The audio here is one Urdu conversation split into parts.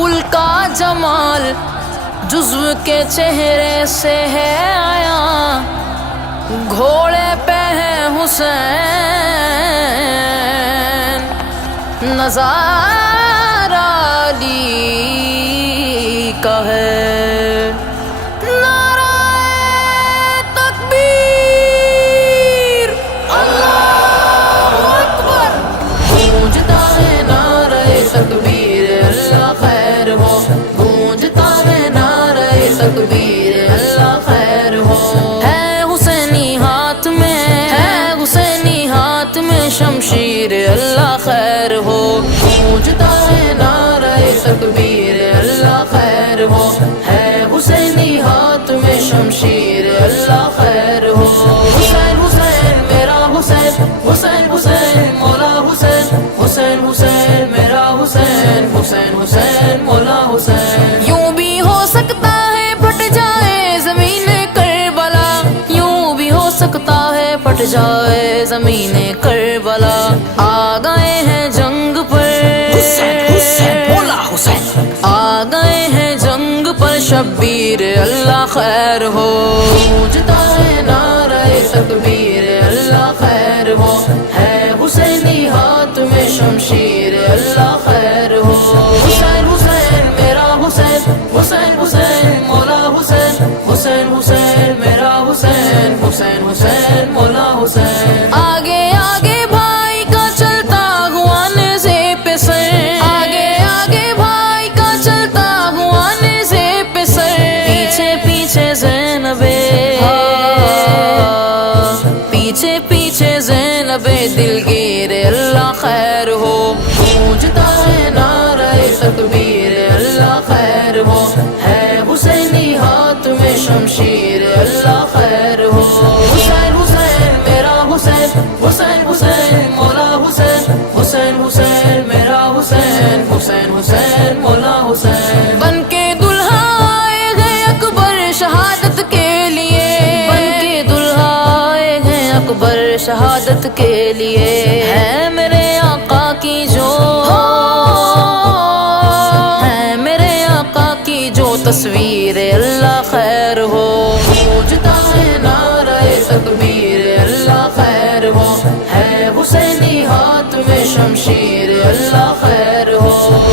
کل کا جمال جزو کے چہرے سے ہے آیا، گھوڑے پہ ہے حسین، نظارہ علی کا ہے۔ تکبیر اللہ خیر ہو، ہے حسینی ہاتھ میں، ہے حسینی ہاتھ میں شمشیر اللہ خیر ہو، گونجتا ہے نعرہ تکبیر اللہ خیر ہو، ہے حسینی ہاتھ میں شمشیر اللہ خیر ہو۔ حسین حسین میرا حسین، حسین حسین مولا حسین، حسین حسین میرا حسین، حسین حسین مولا حسین۔ یوں بھی ہو سکتا پھٹ جائے زمین کربلا، آ گئے ہیں جنگ پر، آ گئے ہیں جنگ پر شبیر اللہ خیر ہو، گونجتا ہے نعرہ تکبیر اللہ خیر ہو، ہے حسینی ہاتھ میں شمشیر اللہ خیر ہو۔ حسین حسین میرا حسین، حسین حسین مولا حسین، حسین حسین میرا حسین، حسین حسین مولا حسین۔ آگے آگے بھائی کا چلتا ہوا نیزے پہ سر، آگے آگے بھائی کا چلتا ہوا نیزے پہ سر، پیچھے پیچھے زینب، پیچھے پیچھے زینب دلگیر اللہ خیر ہو، گونجتا ہے نعرہ تکبیر اللہ خیر ہو، ہے حسینی ہاتھ میں شمشیر اللہ خیر ہو۔ حسین حسین میرا حسین، حسین حسین مولا حسین، حسین حسین میرا حسین، حسین حسین مولا حسین۔ بن کے دلہا آئے گئے اکبر شہادت کے لیے، بن کے دلہا آئے گئے اکبر شہادت کے لیے، ہے میرے آقا کی جو، ہے میرے آقا کی جو تصویر اللہ خیر ہو، گونجتا ہے نعرہ تکبیر اللہ خیر ہو، ہے حسینی ہاتھ میں شمشیر اللہ خیر ہو۔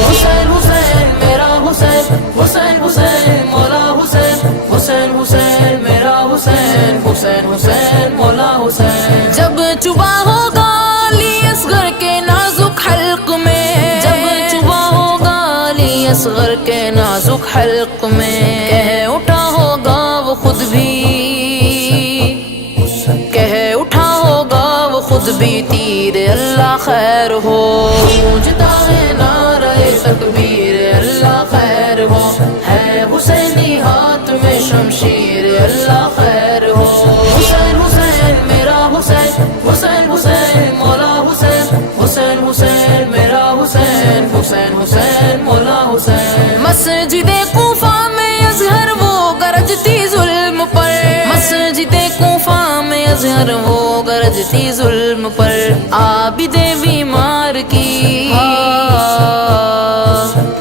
حسین حسین میرا حسین، حسین حسین مولا حسین، حسین حسین میرا حسین، حسین حسین مولا حسین۔ جب چبا ہوگا علی اصغر کے نازک حلق میں، جب چبا ہوگا علی اصغر کے نازک حلق میں، کہہ اٹھا ہوگا وہ خود بھی، کہہ اٹھا ہوگا وہ خود بھی تیر اللہ خیر ہو، گونجتا ہے نعرہ تکبیر اللہ خیر ہو، ہے حسینی ہاتھ میں شمشیر اللہ خیر ہو۔ حسین حسین میرا حسین، حسین حسین مولا حسین، حسین حسین میرا حسین، حسین حسین مولا حسین۔ مسجد کوفہ میں اظہر وہ گرجتی ظلم پر، مسجد کوفہ میں اظہر وہ گرجتی ظلم پر، عابد بیمار کی،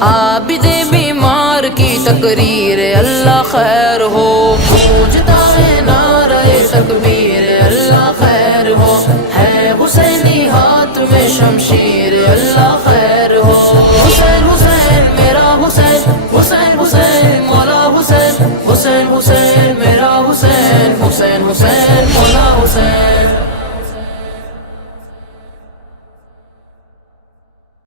عابد بیمار کی تقریر اللہ خیر ہو، گونجتا ہے نعرہ تکبیر اللہ خیر ہو، ہے حسینی ہاتھ میں شمشیر اللہ خیر ہو۔ حسین حسین میرا حسین، حسین حسین مولا حسین، حسین حسین میرا حسین، حسین حسین مولا حسین۔